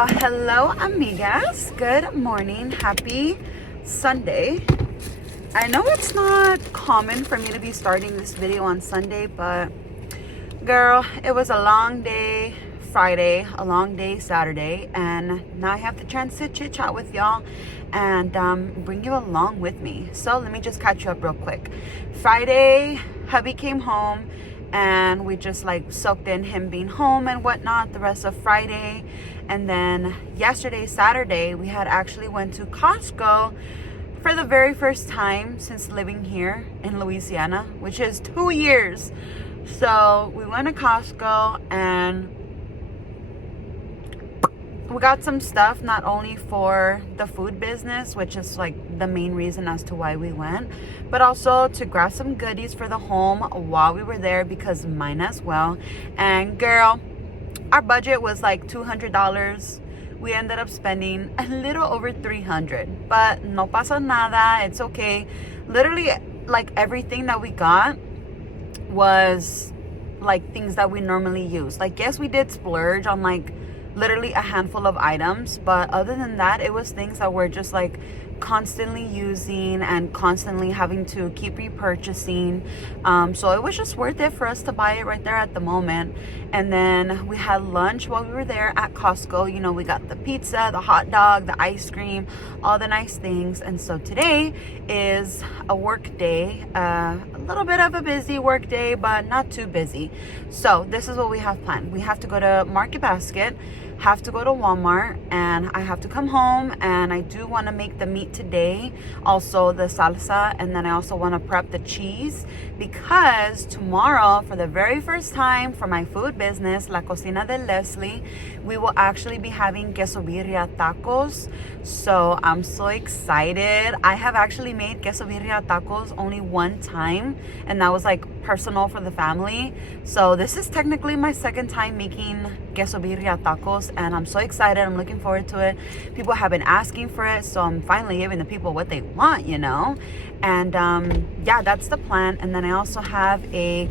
Well, hello, amigas. Good morning. Happy Sunday. I know it's not common for me to be starting this video on Sunday, but girl, it was a long day Friday, a long day Saturday, and now I have to transit chit chat with y'all and bring you along with me. So let me just catch you up real quick. Friday, hubby came home and we just like soaked in him being home and whatnot the rest of Friday. And then yesterday, Saturday, we had actually went to Costco for the very first time since living here in Louisiana, which is 2 years. So we went to Costco and we got some stuff, not only for the food business, which is like the main reason as to why we went, but also to grab some goodies for the home while we were there, because mine as well. And girl, our budget was like $200. We ended up spending a little over $300, but no pasa nada, it's okay. Literally, like everything that we got was like things that we normally use. Like, yes, we did splurge on like literally a handful of items, but other than that, it was things that we're just like constantly using and constantly having to keep repurchasing. So it was just worth it for us to buy it right there at the moment. And then we had lunch while we were there at Costco. You know, we got the pizza, the hot dog, the ice cream, all the nice things. And so today is a work day, a little bit of a busy work day, but not too busy. So this is what we have planned. We have to go to Market Basket, have to go to Walmart, and I have to come home, and I do want to make the meat today, also the salsa, and then I also want to prep the cheese, because tomorrow, for the very first time for my food business, La Cocina de Leslie, we will actually be having queso birria tacos. So I'm so excited. I have actually made queso birria tacos only one time, and that was like personal for the family. So this is technically my second time making queso birria tacos, and I'm so excited. I'm looking forward to it. People have been asking for it, so I'm finally giving the people what they want, you know. And yeah, that's the plan. And then I also have a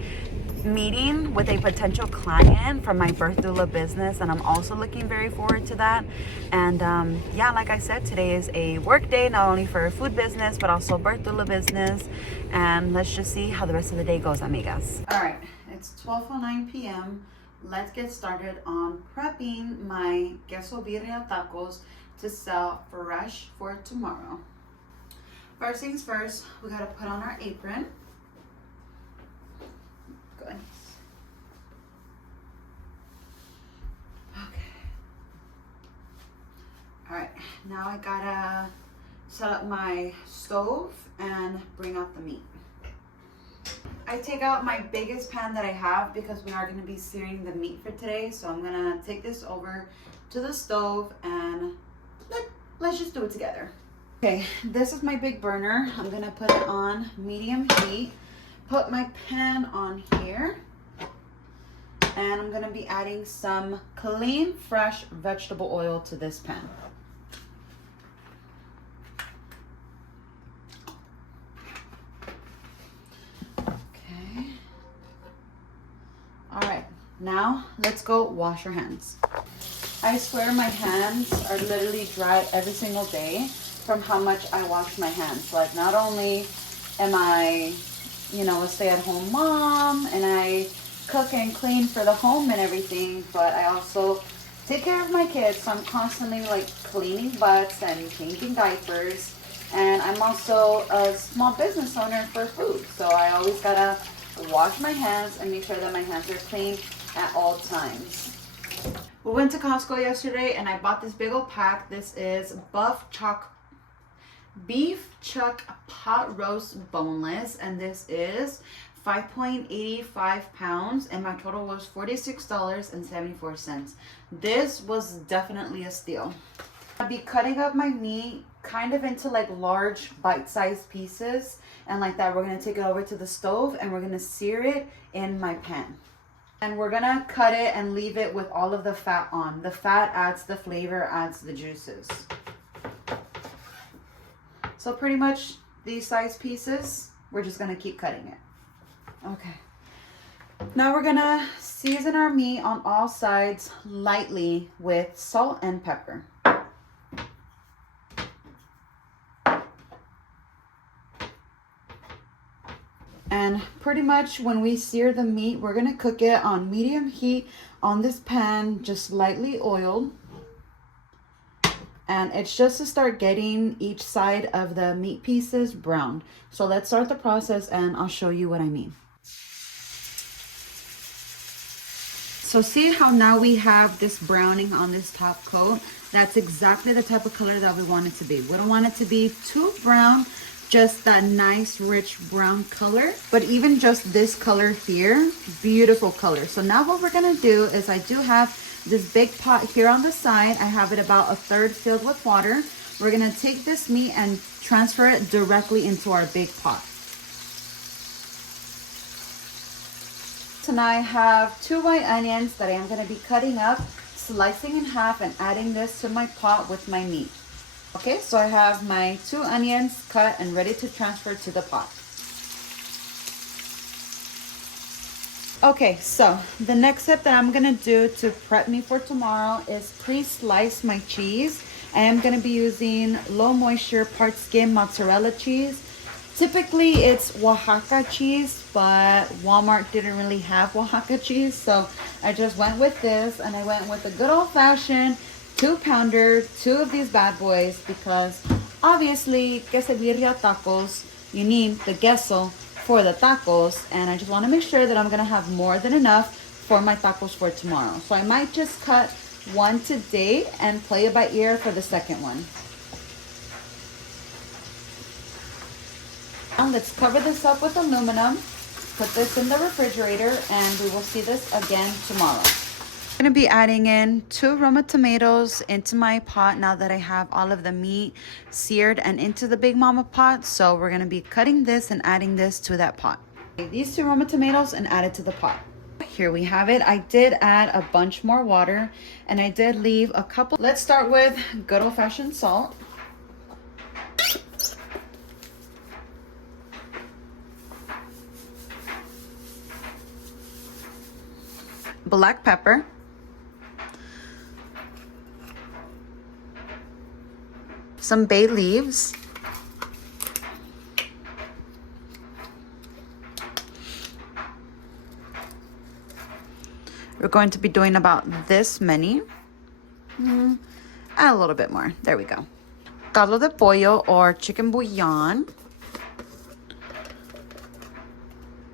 meeting with a potential client for my birth doula business, and I'm also looking very forward to that. And yeah, like I said, today is a work day, not only for food business but also birth doula business. And let's just see how the rest of the day goes, amigas. All right, it's 12:09 p.m. Let's get started on prepping my queso birria tacos to sell fresh for tomorrow. First things first, we gotta put on our apron. Good. Okay. All right, now I gotta set up my stove and bring out the meat. I take out my biggest pan that I have because we are going to be searing the meat for today. So I'm going to take this over to the stove and let's just do it together. Okay, this is my big burner. I'm going to put it on medium heat. Put my pan on here. And I'm going to be adding some clean, fresh vegetable oil to this pan. All right, now let's go wash your hands. I swear my hands are literally dry every single day from how much I wash my hands. Like, not only am I, you know, a stay-at-home mom and I cook and clean for the home and everything, but I also take care of my kids. So I'm constantly like cleaning butts and changing diapers. And I'm also a small business owner for food. So I always gotta wash my hands and make sure that my hands are clean at all times. We went to Costco yesterday and I bought this big old pack. This is beef chuck pot roast boneless, and this is 5.85 pounds, and my total was $46.74. This was definitely a steal. I'll be cutting up my meat kind of into like large bite-sized pieces, and like that we're going to take it over to the stove and we're going to sear it in my pan. And we're going to cut it and leave it with all of the fat on. The fat adds the flavor, adds the juices. So pretty much these size pieces, we're just going to keep cutting it. Okay. Now we're gonna season our meat on all sides lightly with salt and pepper. And pretty much when we sear the meat, we're gonna cook it on medium heat on this pan, just lightly oiled. And it's just to start getting each side of the meat pieces brown. So let's start the process and I'll show you what I mean. So see how now we have this browning on this top coat? That's exactly the type of color that we want it to be. We don't want it to be too brown, just that nice rich brown color. But even just this color here, beautiful color. So now what we're gonna do is I do have this big pot here on the side. I have it about a third filled with water. We're gonna take this meat and transfer it directly into our big pot. So now I have 2 white onions that I am gonna be cutting up, slicing in half and adding this to my pot with my meat. Okay, so I have my 2 onions cut and ready to transfer to the pot. Okay, so the next step that I'm gonna do to prep me for tomorrow is pre-slice my cheese. I am gonna be using low moisture part skim mozzarella cheese. Typically it's Oaxaca cheese, but Walmart didn't really have Oaxaca cheese, so I just went with this, and I went with a good old-fashioned 2-pounder, 2 of these bad boys, because obviously quesadilla tacos, you need the queso for the tacos, and I just want to make sure that I'm gonna have more than enough for my tacos for tomorrow. So I might just cut 1 today and play it by ear for the second one. Now let's cover this up with aluminum, put this in the refrigerator, and we will see this again tomorrow. I'm gonna be adding in 2 Roma tomatoes into my pot now that I have all of the meat seared and into the Big Mama pot. So we're gonna be cutting this and adding this to that pot. These 2 Roma tomatoes and add it to the pot. Here we have it. I did add a bunch more water and I did leave a couple. Let's start with good old-fashioned salt. Black pepper. Some bay leaves. We're going to be doing about this many. Add a little bit more. There we go. Caldo de pollo or chicken bouillon.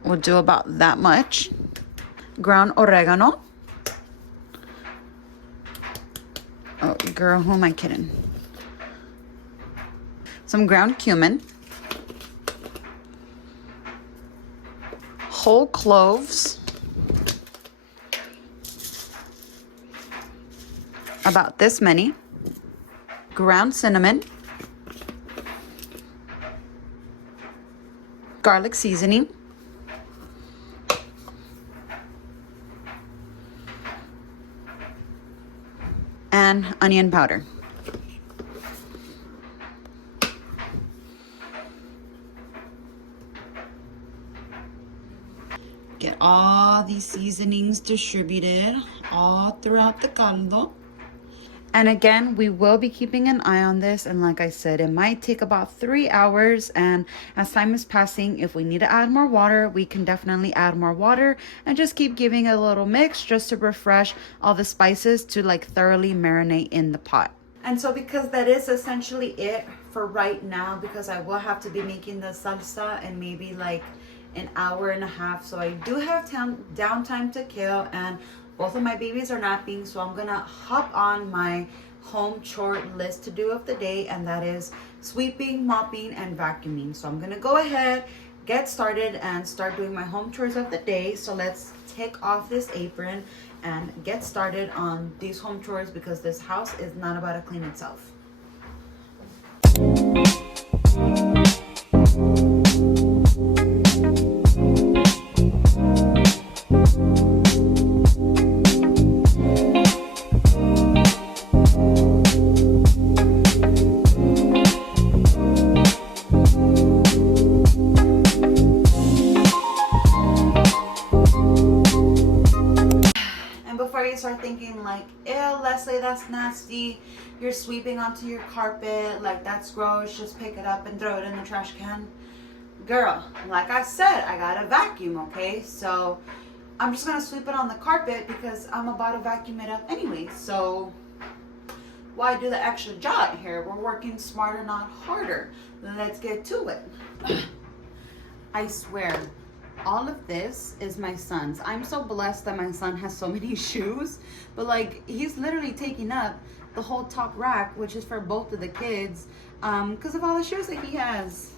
We'll do about that much. Ground oregano. Oh, girl, who am I kidding? Some ground cumin. Whole cloves. About this many. Ground cinnamon. Garlic seasoning. And onion powder. Get all these seasonings distributed all throughout the caldo. And again, we will be keeping an eye on this. And like I said, it might take about 3 hours. And as time is passing, if we need to add more water, we can definitely add more water. And just keep giving it a little mix just to refresh all the spices to like thoroughly marinate in the pot. And so because that is essentially it for right now, because I will have to be making the salsa in maybe like an hour and a half. So I do have downtime to kill, and both of my babies are napping, so I'm gonna hop on my home chore list to do of the day, and that is sweeping, mopping, and vacuuming. So I'm gonna go ahead, get started, and start doing my home chores of the day. So let's take off this apron and get started on these home chores, because this house is not about to clean itself. that's nasty. You're sweeping onto your carpet, like that's gross, just pick it up and throw it in the trash can. Girl, like I said, I got a vacuum, okay? So I'm just gonna sweep it on the carpet because I'm about to vacuum it up anyway. So why do the extra job here? We're working smarter, not harder. Let's get to it. I swear, all of this is my son's. I'm so blessed that my son has so many shoes, but like he's literally taking up the whole top rack, which is for both of the kids, because of all the shoes that he has.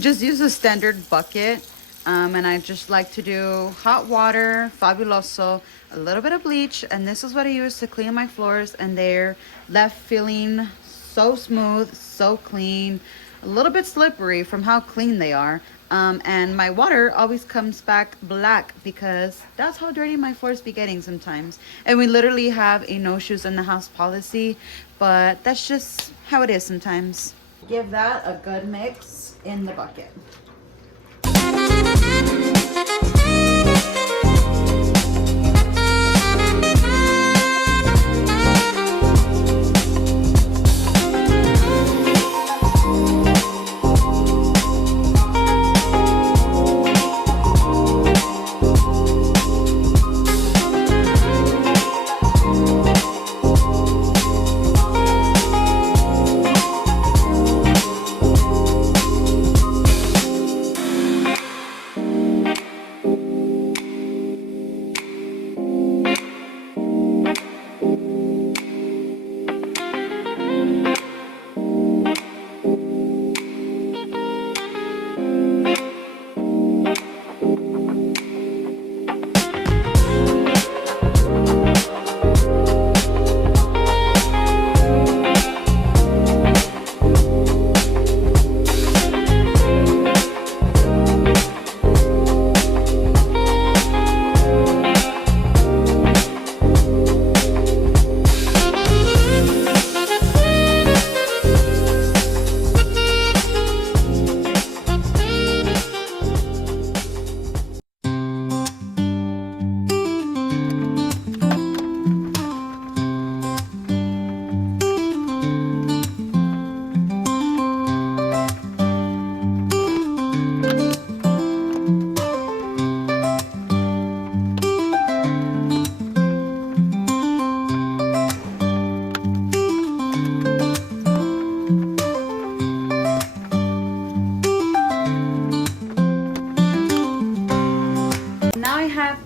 Just use a standard bucket, and I just like to do hot water, Fabuloso, a little bit of bleach, and this is what I use to clean my floors, and they're left feeling so smooth, so clean, a little bit slippery from how clean they are. And my water always comes back black because that's how dirty my floors be getting sometimes. And we literally have a no shoes in the house policy, but that's just how it is sometimes. Give that a good mix in the bucket.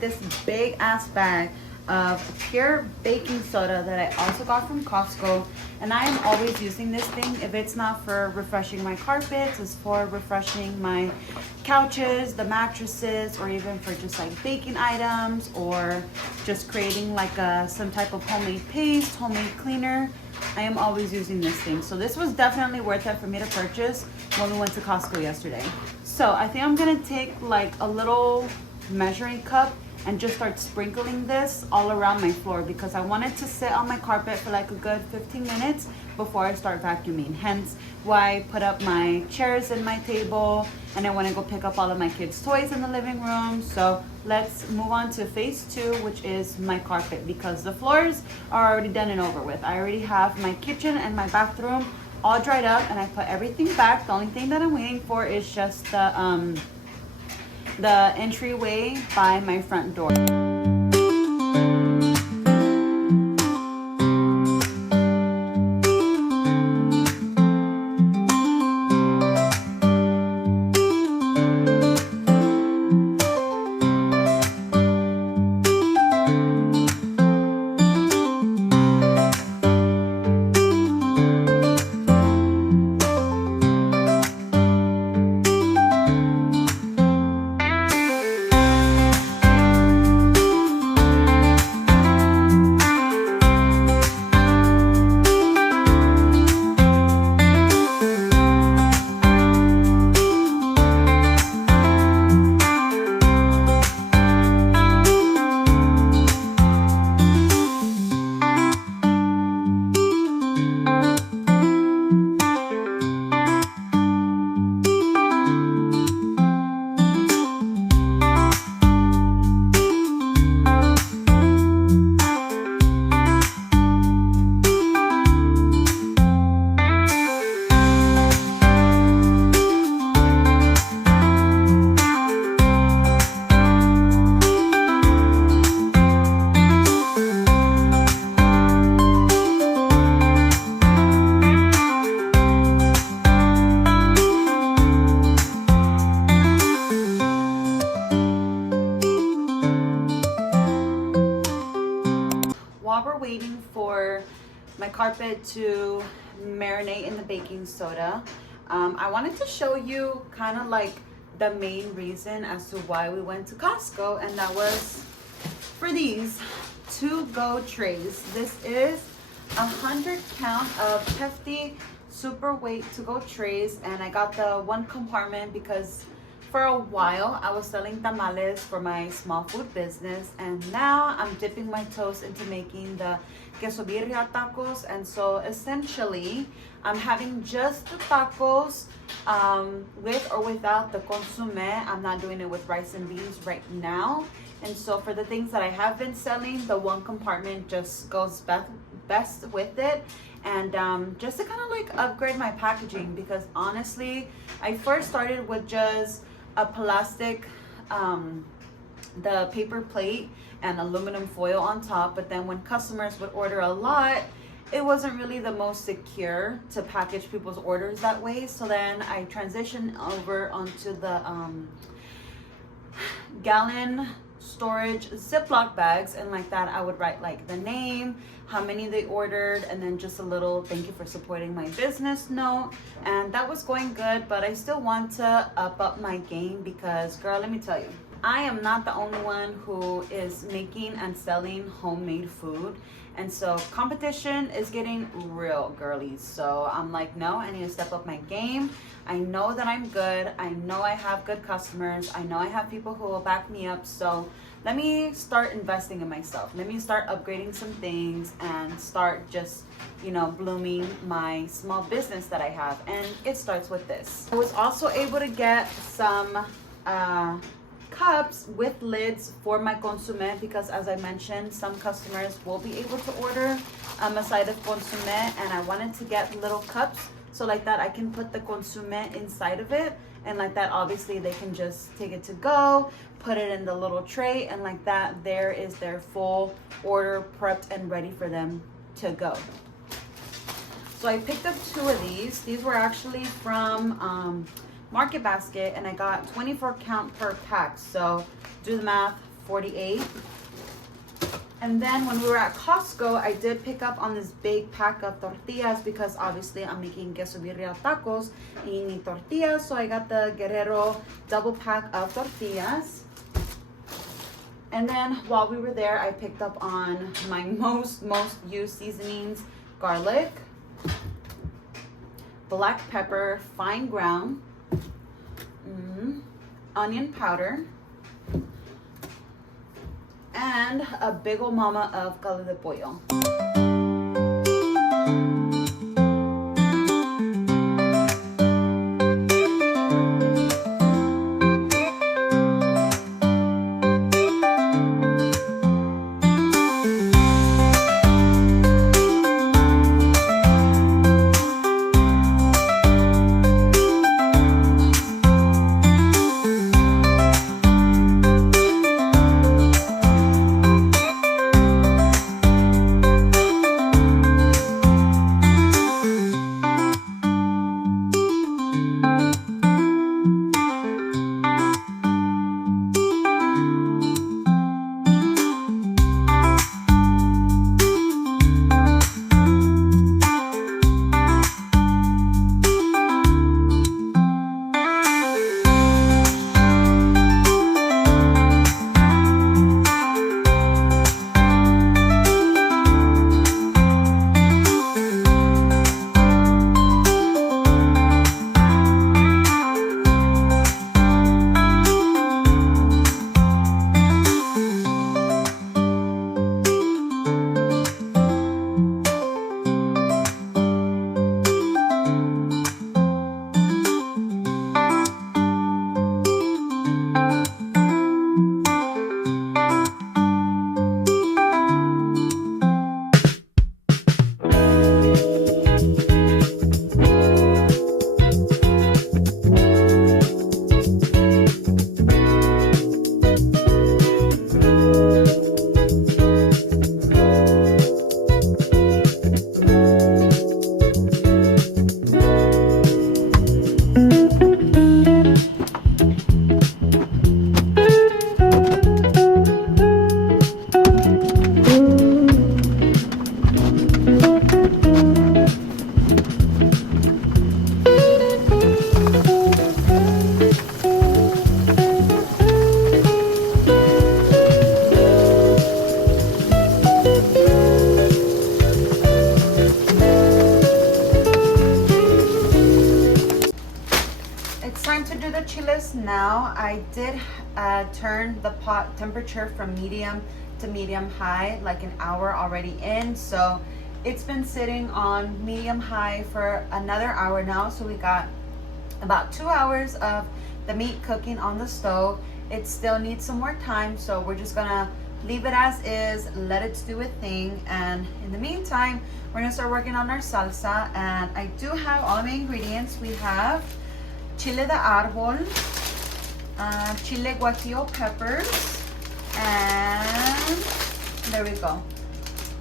This big ass bag of pure baking soda that I also got from Costco, and I am always using this thing. If it's not for refreshing my carpets, it's for refreshing my couches, the mattresses, or even for just like baking items or just creating like some type of homemade paste, homemade cleaner. I am always using this thing. So this was definitely worth it for me to purchase when we went to Costco yesterday. So I think I'm gonna take like a little measuring cup and just start sprinkling this all around my floor because I want it to sit on my carpet for like a good 15 minutes before I start vacuuming. Hence why I put up my chairs and my table, and I want to go pick up all of my kids' toys in the living room. So let's move on to phase 2, which is my carpet, because the floors are already done and over with. I already have my kitchen and my bathroom all dried up, and I put everything back. The only thing that I'm waiting for is just the entryway by my front door. my carpet to marinate in the baking soda. I wanted to show you kind of like the main reason as to why we went to Costco, and that was for these to-go trays. This is 100 count of hefty super weight to-go trays, and I got the one compartment because for a while I was selling tamales for my small food business, and now I'm dipping my toes into making the queso birria tacos. And so essentially I'm having just the tacos with or without the consomme. I'm not doing it with rice and beans right now. And so for the things that I have been selling, the one compartment just goes best with it. And just to kind of like upgrade my packaging, because honestly, I first started with just a plastic, the paper plate and aluminum foil on top. But then when customers would order a lot, it wasn't really the most secure to package people's orders that way. So then I transitioned over onto the gallon storage Ziploc bags, and like that I would write like the name, how many they ordered, and then just a little thank you for supporting my business note. And that was going good, but I still want to up my game because, girl, let me tell you, I am not the only one who is making and selling homemade food. And so competition is getting real, girlies. So I'm like, no, I need to step up my game. I know that I'm good. I know I have good customers. I know I have people who will back me up. So let me start investing in myself. Let me start upgrading some things and start just, you know, blooming my small business that I have. And it starts with this. I was also able to get some cups with lids for my consomme, because as I mentioned, some customers will be able to order a side of consomme, and I wanted to get little cups so like that I can put the consomme inside of it, and like that obviously they can just take it to go, put it in the little tray, and like that there is their full order prepped and ready for them to go. So I picked up 2 of these. These were actually from Market Basket, and I got 24 count per pack, so do the math, 48. And then when we were at Costco, I did pick up on this big pack of tortillas because obviously I'm making queso birria tacos and you need tortillas, so I got the Guerrero double pack of tortillas. And then while we were there, I picked up on my most used seasonings: garlic, black pepper, fine ground, onion powder, and a big ol' mama of caldo de pollo. time to do the chiles now. I did turn the pot temperature from medium to medium high like an hour already in. So it's been sitting on medium high for another hour now. So we got about 2 hours of the meat cooking on the stove. It still needs some more time. So we're just gonna leave it as is, let it do its thing. And in the meantime, we're gonna start working on our salsa. And I do have all my ingredients. We have chile de árbol, chile guajillo peppers, and there we go,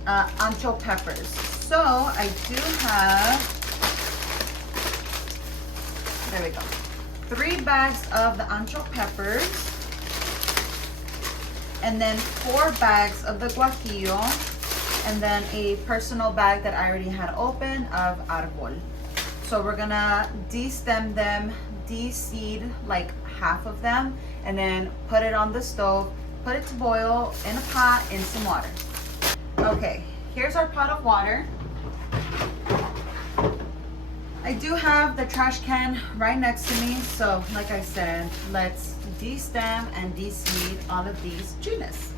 ancho peppers. So I do have, there we go, 3 bags of the ancho peppers, and then 4 bags of the guajillo, and then a personal bag that I already had open of árbol. So we're gonna de-stem them, de-seed like half of them, and then put it on the stove, put it to boil in a pot in some water. Okay, here's our pot of water. I do have the trash can right next to me, so like I said, let's de-stem and de-seed all of these chiles.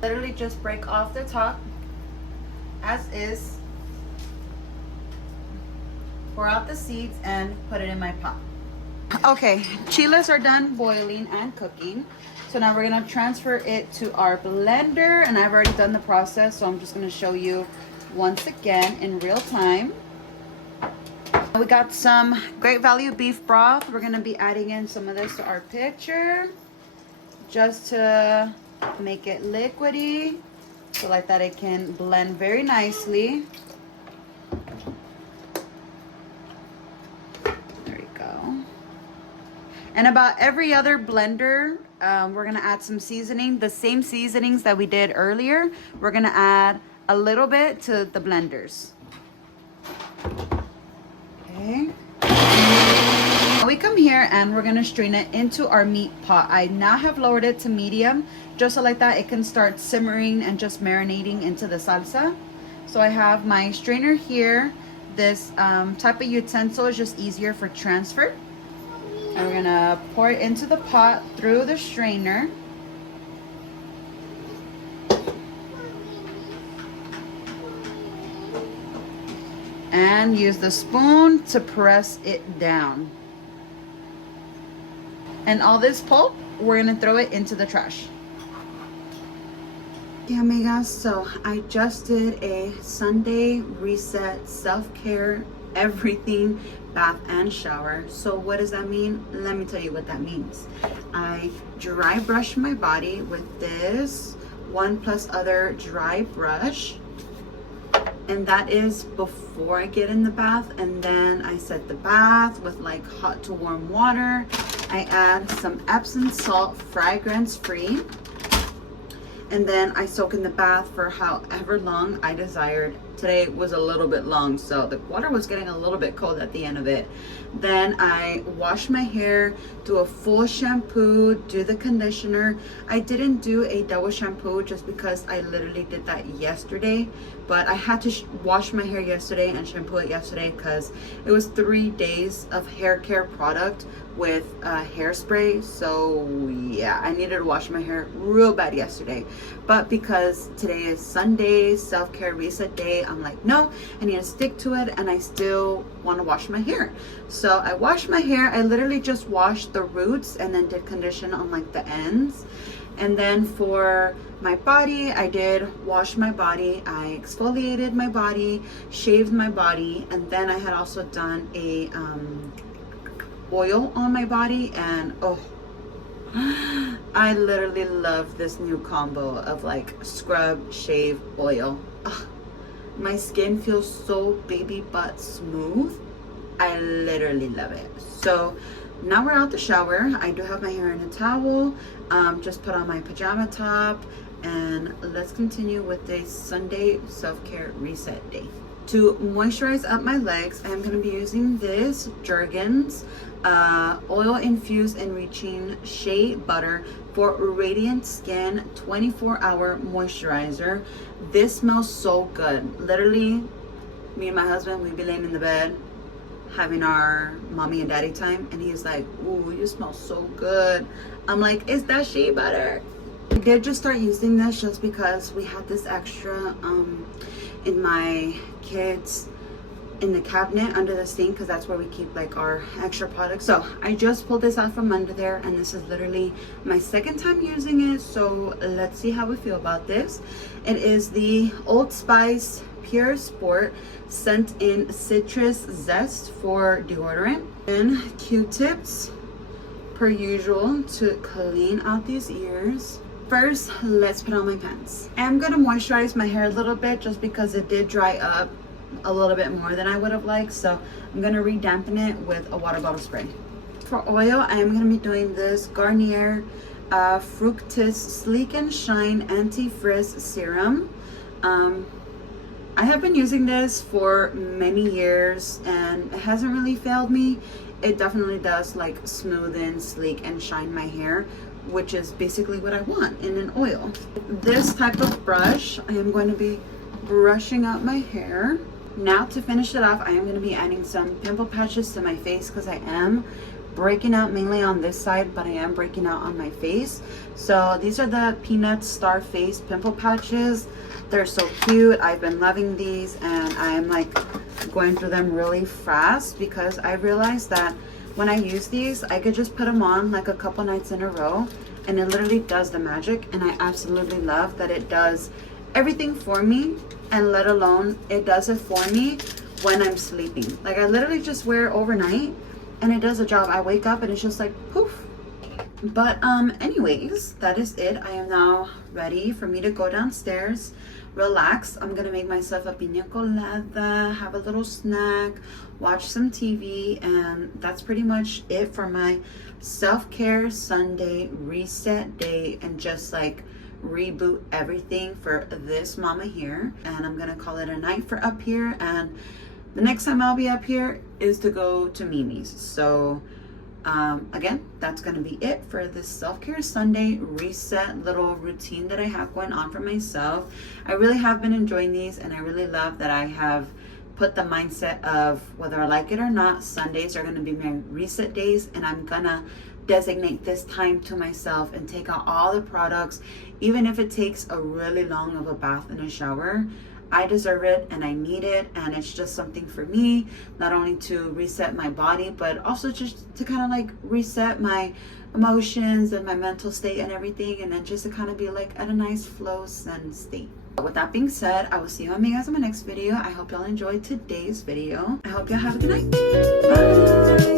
Literally just break off the top as is, pour out the seeds, and put it in my pot. Okay, chiles are done boiling and cooking. So now we're gonna transfer it to our blender, and I've already done the process, so I'm just gonna show you once again in real time. We got some Great Value beef broth. We're gonna be adding in some of this to our pitcher just to make it liquidy, so like that it can blend very nicely. There we go. And about every other blender, we're gonna add some seasoning, the same seasonings that we did earlier. We're gonna add a little bit to the blenders. Okay. We come here and we're gonna strain it into our meat pot. I now have lowered it to medium, just so like that it can start simmering and just marinating into the salsa. So I have my strainer here. This type of utensil is just easier for transfer. And we're gonna pour it into the pot through the strainer. And use the spoon to press it down. And all this pulp, we're gonna throw it into the trash. Yeah, amigas, so I just did a Sunday reset, self-care, everything, bath and shower. So what does that mean? Let me tell you what that means. I dry brush my body with this 1+ other dry brush. And that is before I get in the bath. And then I set the bath with like hot to warm water. I add some Epsom salt, fragrance free. And then I soak in the bath for however long I desired. Today was a little bit long, so the water was getting a little bit cold at the end of it. Then I wash my hair, do a full shampoo, do the conditioner. I didn't do a double shampoo just because I literally did that yesterday, but I had to wash my hair yesterday and shampoo it yesterday because it was 3 days of hair care product with hairspray. So yeah, I needed to wash my hair real bad yesterday, but because today is Sunday, self-care reset day, I'm like, no, I need to stick to it, and I still want to wash my hair. So I washed my hair. I literally just washed the roots and then did condition on like the ends. And then for my body, I did wash my body. I exfoliated my body, shaved my body, and then I had also done a oil on my body. And oh, I literally love this new combo of like scrub, shave, oil. Ugh. My skin feels so baby butt smooth. I literally love it. So now we're out the shower. I do have my hair in a towel. Just put on my pajama top, and let's continue with this Sunday self-care reset day. To moisturize up my legs, I am going to be using this Jergens oil infused enriching shea butter for radiant skin 24-hour moisturizer. This smells so good. Literally, me and my husband, we'd be laying in the bed having our mommy and daddy time, and he's like, ooh, you smell so good. I'm like, is that shea butter? I did just start using this just because we had this extra in my kids in the cabinet under the sink, because that's where we keep like our extra products. So I just pulled this out from under there, and this is literally my second time using it, so let's see how we feel about this. It is the Old Spice Pure Sport scent in citrus zest for deodorant, and Q-tips per usual to clean out these ears. First, let's put on my pants. I'm gonna moisturize my hair a little bit just because it did dry up a little bit more than I would have liked, so I'm gonna re-dampen it with a water bottle spray. For oil, I am gonna be doing this Garnier Fructis Sleek and Shine Anti-Frizz Serum. I have been using this for many years and it hasn't really failed me. It definitely does like smoothen, sleek, and shine my hair, which is basically what I want in an oil. This type of brush, I am going to be brushing out my hair. Now to finish it off, I am going to be adding some pimple patches to my face because I am breaking out mainly on this side, but I am breaking out on my face. So these are the Peanut Star Face pimple patches. They're so cute. I've been loving these, and I'm like going through them really fast because I realized that when I use these, I could just put them on like a couple nights in a row, and it literally does the magic. And I absolutely love that it does everything for me, and let alone it does it for me when I'm sleeping. Like I literally just wear it overnight and it does a job. I wake up and it's just like poof. But anyways, that is it. I am now ready for me to go downstairs, relax. I'm gonna make myself a piña colada, have a little snack, watch some TV, and that's pretty much it for my self-care Sunday reset day, and just like reboot everything for this mama here. And I'm gonna call it a night for up here, and the next time I'll be up here is to go to Mimi's. So again, that's gonna be it for this self-care Sunday reset little routine that I have going on for myself. I really have been enjoying these, and I really love that I have put the mindset of whether I like it or not, Sundays are gonna be my reset days, and I'm gonna designate this time to myself and take out all the products, even if it takes a really long of a bath and a shower. I deserve it and I need it, and it's just something for me, not only to reset my body, but also just to kind of like reset my emotions and my mental state and everything, and then just to kind of be like at a nice flow zen state. With that being said, I will see you amigas in my next video. I hope y'all enjoyed today's video. I hope y'all have a good night. Bye.